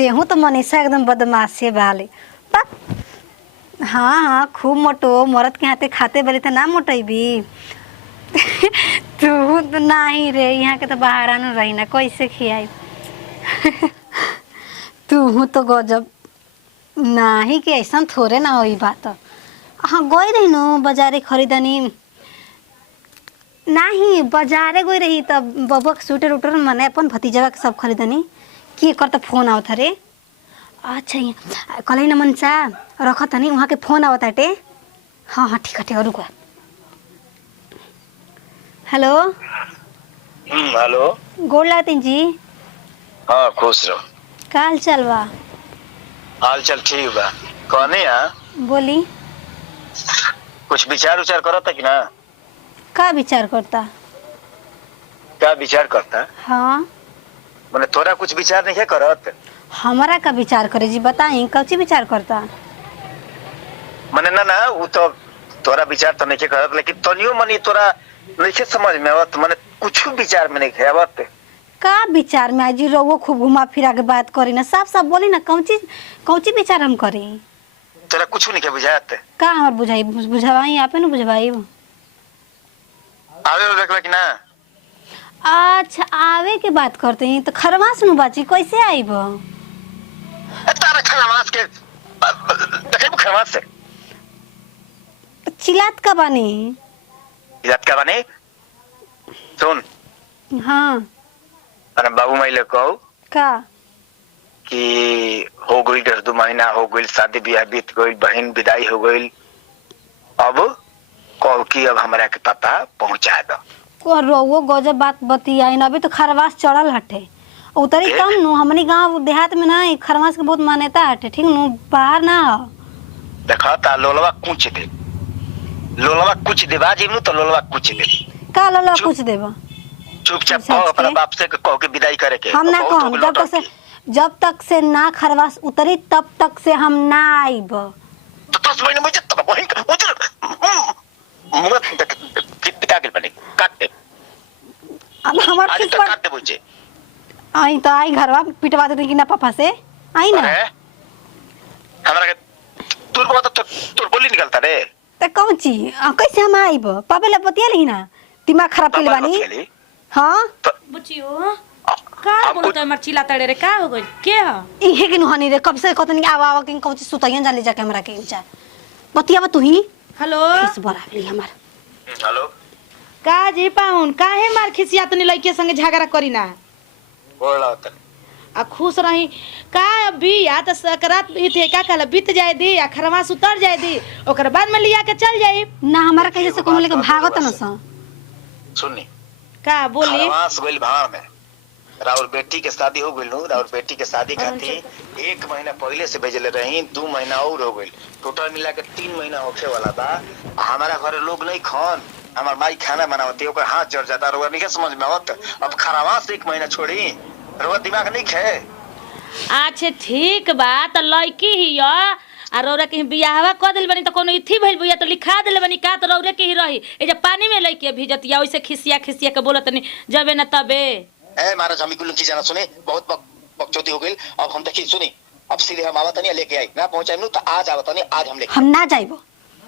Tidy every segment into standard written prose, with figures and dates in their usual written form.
तेहू तो मनीषा एकदम बदमाशी वाले। हाँ हाँ खूब मोटो मरद के हाथे खाते बली तो ना मोटेबी। तू तो नहीं रे यहाँ के तो बाहर न रही ना कैसे खियाई। तू तो गजब नहीं कि ऐसा थोड़े ना होई बात। हाँ गई रही नो बाजारे खरीदनी नहीं बाजारे गई रही तब बबुआ के स्वेटर उटर मने अपन भतीजवा के सब खरीदनी की कर तो फोन आवत रे। अच्छा कल न मनसा रख तनी वहाँ के फोन आवत हटे। हाँ हाँ ठीक है रुको। हेलो हेलो गोड़ लागती जी। हाँ खुश रहो। का हाल चाल बा? हाल चाल ठीक बा। कहनी है बोली कुछ विचार उचार करता कि ना? का विचार करता? क्या विचार करता? हाँ मैंने थोड़ा कुछ विचार नहीं है करत। हमारा का विचार करे जी बताई कौची विचार करता? मैंने ना वो तो थोड़ा विचार तो नहीं करत लेकिन तनियो मनी थोड़ा नहीं समझ में आवत। मैंने कुछ विचार में नहीं आवत। का विचार में आज रहो खूब घुमा फिरा के बात करी ना साफ साफ बोली ना कौची विचार हम करी? तोरा कुछ नहीं के बुझात का हमार बुझाई बुझावाई आपे न बुझवाई। आवे देखला कि ना? अच्छा आवे के बात करते हैं तो खरमास नु बाची कैसे आईब? तारा खरमास के देखे खरमास से चिल्लात का बानी? चिल्लात का बानी? सुन हाँ अरे बाबू माइले कहो का कि हो गई 10 महीना हो गई शादी ब्याह बीत गई बहन विदाई हो गई अब कहो कि अब हमरा के पता पहुंचा दो। को रोवो गजब बात बतियाई ना अभी तो खरवास चढ़ल हटे उतरी कम नु हमनी गांव देहात में ना खरवास के बहुत मान्यता हटे ठीक नु बाहर ना हो। देखा ता लोलवा कुछ दे लोलवा कुछ दे बाजी नु तो लोलवा कुछ दे का लोलवा कुछ देबो चुपचाप कहो अपना बाप से कहो के विदाई करे के हम ना कहम जब तक से ना खरवास उतरी तब तक से हम ना आइब। तो 10 महीने में जब वही उधर मुंह कितना के बने काट दे अब हमार ठीक पर काट दे मुझे आई तो आई घरवा पिटवा दे कि ना पापा से आई ना हमरा के तोर बात तो तोर बोली निकलता रे त कौन ची कैसे हम आइब पापा ले बतिया ली ना दिमाग खराब के बानी। हां बुचियो का बोलत है मरचिला तड़े रे का हो गई के ह इहे के नुहानी रे कब से कतनी आवा के कौची सुतैया जान ले जा कैमरा के ऊंचा बतिया तू ही। हेलो किस बराबरी हमार हेलो का जी पाउन काहे मार खिसिया तनी लइके संगे झगड़ा करी ना बोला त आ खुश रही का अभी या त सकरात बीते का कल बीत जाए दी आ खरवास उतर जाए दी ओकर बाद में लिया के चल जाई ना हमारा कहे से कोनो लेके भागत न स सुननी का बोली खरवास गइल भाव में राउर बेटी के शादी हो गइल नु राउर बेटी के शादी खाती 1 महीना पहले से भेजले रही 2 महीना और हो गइल टोटल मिला के 3 महीना होखे वाला बा। हमारा घर लोग नहीं खान हमार माई खाना बनावती ओकर हाथ जड़ जाता रोवा नहीं समझ में आवत। अब खरवास 1 महीना छोड़ी रोवा दिमाग नहीं खे। अच्छा ठीक बा त लइकी ही आ रौरा के बियाहवा क दिल बनी त कोनो इथी भइल बुया त लिखा दिल बनी का त रौरे के ही रही ए जे पानी में लइके भिजतिया ओइसे खिसिया खिसिया के बोलत नहीं जबे न तबे ए महाराज हम कुल की जाना सुने बहुत बकचोदी हो गई। अब हम देखी सुनी अब सीधे हम आवत नहीं लेके आई ना पहुंचाई नु तो आज आवत नहीं आज हम लेके हम ना जाइबो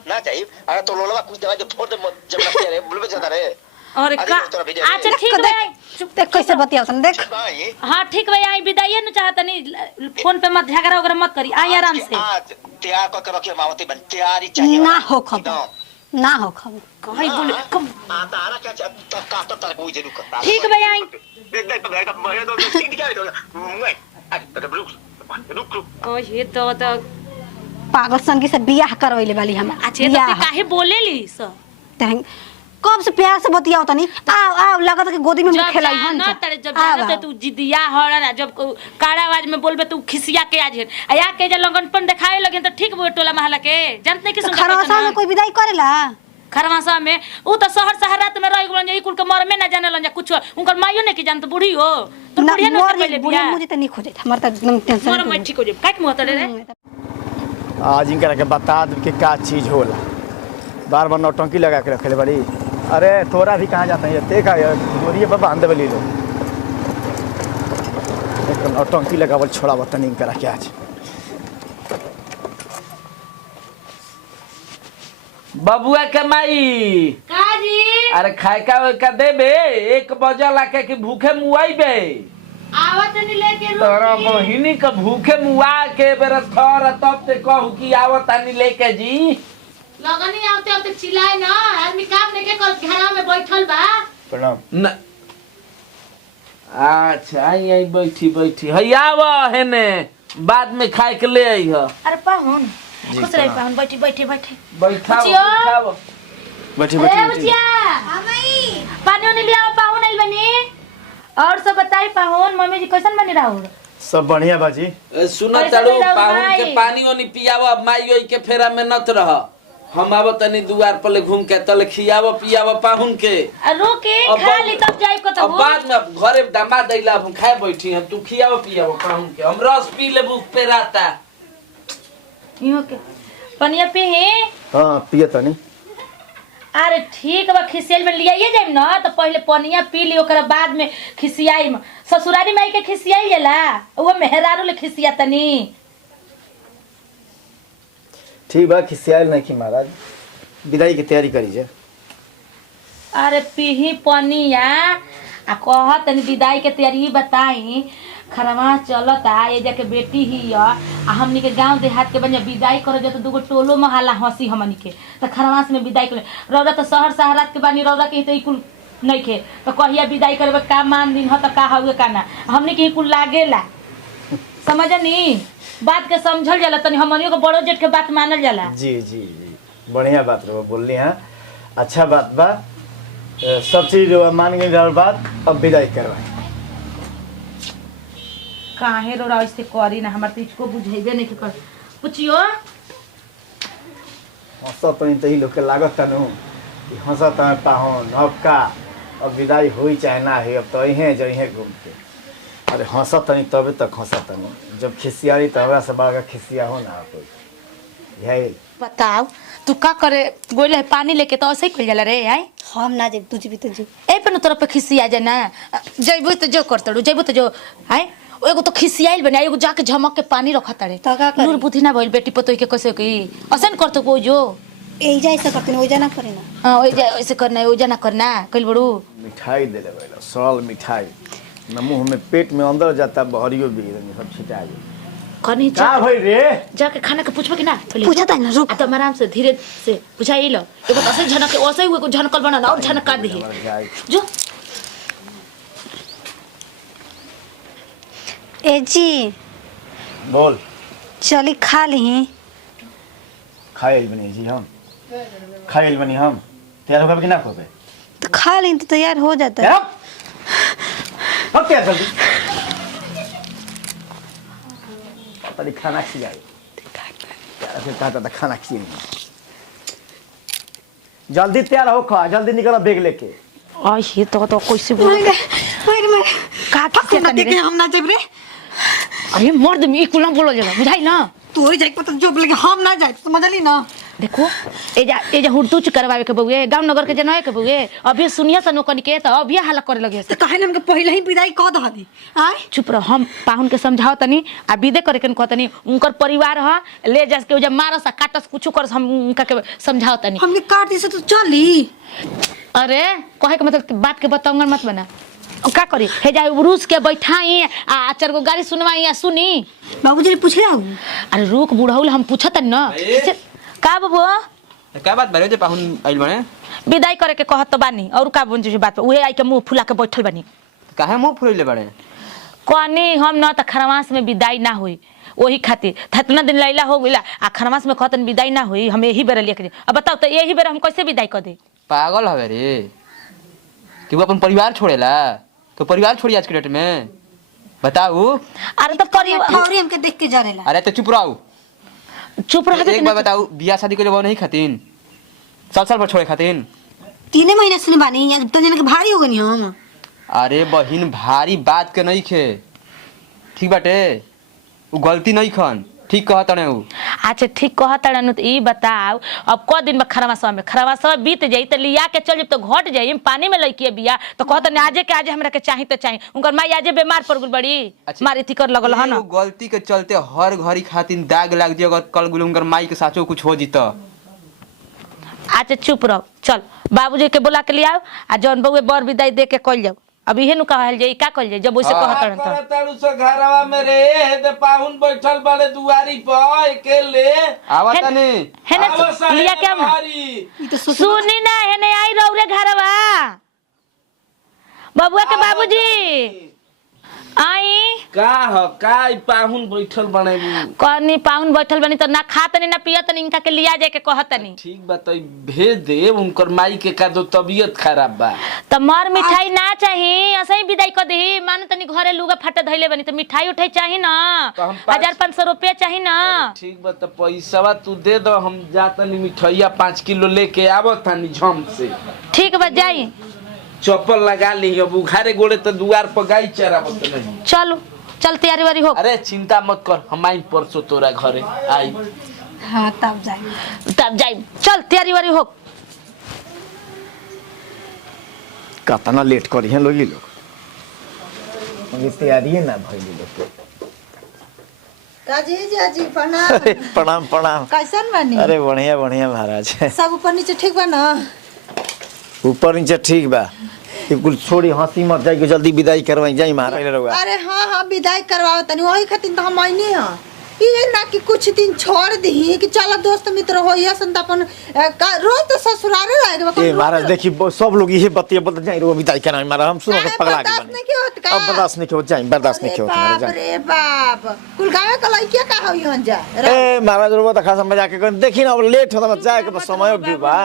ना जाई। अरे तो लोलवा कुछ दवा जो फोड़ दे जब ना रे बुलबे जाता रे और का अच्छा ठीक बा चुप देख कैसे बतिया तन देख। हां ठीक बा आई विदाई न चाहत नहीं फोन पे मत झगड़ा वगैरह मत करी आई आराम से आज तैयार करके रखिए मावती बन तैयारी चाहिए ना हो खबर ना हो खबर कहीं बोले कम आता आना क्या काटो तार कोई जरूर करता ठीक बा आई देख देख तो मैं तो ठीक क्या है मैं अरे रुक कहे तो पागल संगी से बियाह करवैले वाली हम। अच्छा तो काहे बोलेली स तहन कब से प्यार से बतियाओ तनी आओ लगत के गोदी में खेलाई हन ना तड़े जब जाना तू जिदिया हड़ ना जब काड़ा आवाज में बोलबे तू खिसिया के आज आ या के जे लगनपन देखाए लगे त ठीक बो टोला महला के जानते कि सुन खरवासा में कोई विदाई करेला खरवासा में उ तो शहर शहरात में रह गलन जे कुल के मर में ना जाने लन कुछ उनकर माइयो ने की जानत बूढ़ी हो तो बुढ़िया न पहले बुढ़िया मुझे त नहीं खोजे हमर त एकदम टेंशन मोर मैं ठीक हो जे काट मुंह तड़े रे आज इनका के बता दे कि का चीज होला बार बार नौटंकी लगा के रखले बड़ी। अरे थोड़ा भी कहाँ जाता है देखा यार मोरिए पर बांध बली लो नौटंकी लगावल छोड़ा तनी करा के आज। बबुआ के माई का जी अरे खाए का देबे 1 बजे लाके कि भूखे मुआई बे आवत नहीं लेके तोरा मोहिनी के भूखे मुआ के बेर थर तब ते कहू कि आवत नहीं लेके जी लगनी आवते आवते चिल्लाए ना आदमी काम नहीं के कर घरा में बैठल बा प्रणाम। न अच्छा आई बैठी है आव हेने बाद में खाए के ले आई ह अरे पाहुन खुश रही पाहुन बैठी बैठा बैठी ए बुचिया पानी उनी लिया पाहुन आइल बनी और सब बताई पाहुन मम्मी जी कैसन बनी राहुल सब बढ़िया बाजी। सुनो कैसे तारू मिलाऊ पाहुन के भाई? पानी ओनी पियाव माई ओई के फेरा में नत रह हम आव तनी दुआर पर घूम के तले खियाव पियाव पाहुन के रोके अब खा ली तब जाई को अब तब बाद में घरे दामाद दैला हम खाए बैठी हम तू खियाव पियाव पाहुन के हम रस पी लेबू पे राता इहो के पनिया पे है हाँ पिए तनी। अरे ठीक बा खिसियल में लियाइए जाइम ना तो पहले पनिया पी ली ओकरा बाद में खिसियाई ससुरारी माई के खिसियाई जाला वो मेहरारू ले खिसिया तनी ठीक बा खिसियाल नहीं की महाराज विदाई की तैयारी करी जे। अरे पीही पनिया आ कह तनी विदाई के तैयारी बताई खरवा चलता ये जाके बेटी ही आ हमनी के गांव देहात के बनिया विदाई करे जो तो दूगो टोलो महला हंसी हमनी के तो खरवास में विदाई करे रौरा तो शहर शहरात के बानी रौरा के तो कुल नहीं खे तो कहिया विदाई करे का मान दिन ह तो का हुए का ना हमनी के कुल लागेला समझनी बात के समझल जाला तनी हमनियो के बड़ो जेठ के बात मानल जाला। जी जी जी बढ़िया बात रहो बोलनी है अच्छा बात बा सब चीज मान गई बात अब विदाई करवाई। काहे रो ऐसे करी ना हमार तो इसको बुझेबे नहीं कर पूछियो हंसत तनी तही लोग के लागत तनु कि हंसत पाहुन अब का अब विदाई होई चाहे ना है अब तो अहे जइहे घूम के। अरे हंसत तनी तबे तक हंसत तनी जब खिसियाई तो हमरा से बड़ा खिसिया हो ना कोई यही। बताओ तू का करे गोले है पानी लेके तो ऐसे ही खुल जाला रे आई हम ना जब तुझे भी तो जो ए पे तोरा पे खिसिया जाना जइबो तो जो करतड़ू जइबो तो जो आई एगो तो खिसियाइल बने एगो जाके झमक के पानी रखा तारे तो का करी? नूर बुद्धि ना भइल बेटी पतोई के कैसे की असन करतो को जो एजा ऐसा करते ओजा ना करे ना। हां ओइ जा ऐसे करना है ओजा ना करना कइल बड़ू मिठाई दे ले सरल मिठाई न मुंह में पेट में अंदर जाता बहरियो भी सब छिटा जाए। कनी का जा भई रे जाके खाना के पूछबो कि ना पहले पूछा था ना रुक आ तो आराम से धीरे से पूछाई लो एगो तो ऐसे झनक ऐसे हुए को झनकल बना और झनका दी जो ए जी बोल चली खा ली खाइल बनी जी हम खाइल बनी हम तैयार होगा कि ना होबे तो खा ली तो तैयार हो जाता है। यार अब क्या जल्दी पता नहीं खाना खिलाई फिर कहता था खाना खिए जल्दी तैयार हो खा जल्दी निकलो बैग लेके आई ये तो कैसे बोल का ना देखे हम ना जब रे अरे मर्द में कुल ना बोलो जला बुझाई ना तोरी जाई पता जो बोले हम ना जाए समझली ना। देखो एजा हुड़तुच करवावे के बउए गांव नगर के जनवे के बउए अभी सुनिया सनो कन के तो अभी हाल करे लगे तो कहे ना हमके पहले ही विदाई कह दहली आय चुप रह हम पाहुन के समझाओ तनी आ विदे करे के कहतनी उनकर परिवार ह ले जा के जब मारस काटस कुछ करस हम उनका के समझाओ तनी हमने काट दी से तो चली। अरे कहे के मतलब बात के बताऊंगा मत बना का करी हे जा उरुस के बैठाई आ चार गो गाड़ी सुनवाई आ सुनी बाबूजी ने पूछ लिया अरे रुक बुढ़ाउल हम पूछत न का बाबू क्या बात बारे जे पाहुन आइल बने विदाई करे के कहत तो बानी और का बोल जे बात उहे आई के मुंह फुला के बैठल बानी काहे मुंह फुलैले बड़े कहनी हम न त खरमास में विदाई ना हुई वही खातिर थतना दिन लैला हो गइला आ खरमास में कहतन विदाई ना हुई हम यही बेर लेके अब बताओ तो यही बेर हम कैसे विदाई कर दे पागल हवे रे कि वो अपन परिवार छोड़ेला तो परिवार छोड़ी आज के डेट में बताऊ अरे तो परिवार और हमके देख के जा रेला अरे तो चुप रहो चुप रह एक बार बताऊ बियाह शादी के लिए वो नहीं खातीन साल पर छोड़े खातीन 3 महीने सुने बानी या तो जने के भारी हो गनी हम। अरे बहिन भारी बात के नहीं खे ठीक बाटे वो गलती नहीं खन ठीक कहत तने उ अच्छा ठीक कहत नु तो ई बताओ अब क दिन में खरवासवा बीत जाई त लिया के चल जब तो घट जाई पानी में लइके बिया तो कहत ने आजे के आज हमरा के चाही त चाही उनकर माई आजे बीमार पड़ गेल बड़ी मारी थी कर लगल ह ना गलती के चलते हर घड़ी खातिर दाग लाग जे अगर कल गुल उनकर माई के साचो कुछ हो जीत अच्छा चुप रहो चल बाबूजी के बुला के ले आओ आ जौन बउए बर विदाई दे के कल जाओ अब इहे नु कहल जाई का कल जाई जब ओइसे कहत रहन त तारू से घरवा में रे दे पाहुन बैठल बड़े दुआरी पर अकेले आवत ने है ना लिया के हम सुनी ना है ने आई रहो रे घरवा बबुआ के बाबूजी आई का पाहुन बैठल बने कनी पाहुन बैठल बनी तो ना खात नहीं ना पियत नहीं इनका के लिया जाए के कहत नहीं ठीक बात भेज दे उनकर माई के का दो तबीयत खराब बा तो मर मिठाई ना चाहिए ऐसे ही विदाई कर दी मान तनी घरे लुगा फटे धइले बनी तो मिठाई उठाई चाहिए ना 1500 रुपया चाहिए ना ठीक बा तो पैसा तू दे दो हम जातनी मिठाइया 5 किलो लेके आवत तानी झम से ठीक बा जाई चप्पल लगा ली अब उघारे गोड़े तो दुआर पर गाय चरावत नहीं चलो चल तैयारी वारी हो अरे चिंता मत कर हम आई परसों तोरा घरे आई हाँ तब जाई चल तैयारी वारी हो कतना लेट करी हैं लोग ये लोग ये तैयारी ना भइल लोग काजी जी प्रणाम। प्रणाम प्रणाम। कैसन बनी? अरे बढ़िया बढ़िया महाराज। सब ऊपर नीचे ठीक बा ना? ऊपर नीचे ठीक बा। कुल छोड़ी हंसी मत जाई के जल्दी विदाई करवाई जाई महाराज। अरे हाँ हाँ विदाई करवाओ तनी वही खातिर तो हम आइनी हां। ये ना कि कुछ दिन छोड़ दी कि चलो दोस्त मित्र हो या संतापन रोज तो ससुराले रहेगा। ए महाराज देखी सब लोग यही बतिया बता जाई रो विदाई कराई महाराज हम सुनो के पगला के बने। अब बर्दाश्त नहीं हो जाई बर्दाश्त नहीं हो बाप रे बाप कुल गावे का लइकिया का होई हन जा। ए महाराज रो त खासा मजा के कर देखी ना अब लेट होता मत जाए के समय भी बा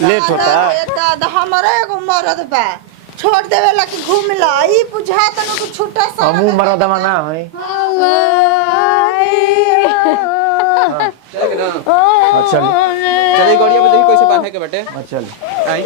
लेट होता। दादा हमारे एगो मरद बा छोड़ देवे ला कि घूम ला ई बुझा तनो को छोटा सा हमू मरद ना है। चल ना चल चल गड़िया पे देखी कैसे बांधे के बेटे चल आई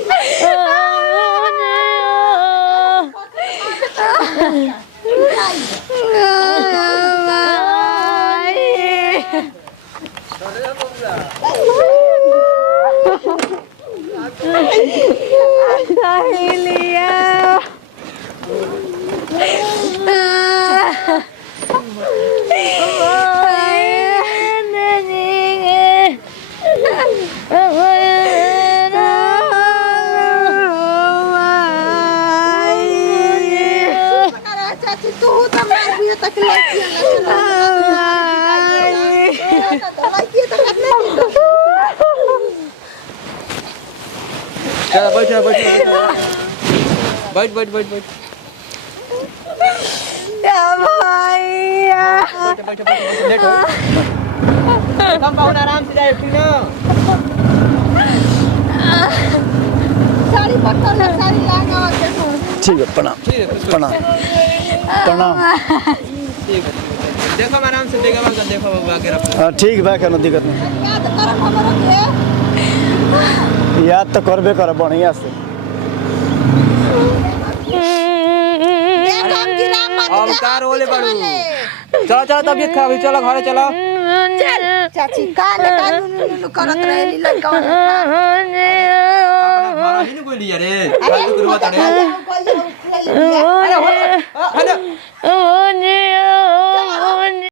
चल बैठ बैठ बैठ बैठ बैठ बैठ लेट हो कम पाहुन आराम से जाए ठीक ना साड़ी पकड़ ले साड़ी लगा के ठीक है प्रणाम प्रणाम प्रणाम ठीक है देखो आराम से देखो बाबा के रख ठीक बा कोनो दिक्कत नहीं याद करम हमरो के याद तो करबे कर बढ़िया से अब कार ओले बड़ू चलो चलो तबीयत खराब है चलो घरे चलो चाची कान कान करत रहे लड़का घर ही न कोई लिया रे फालतू करवा तड़े अरे हो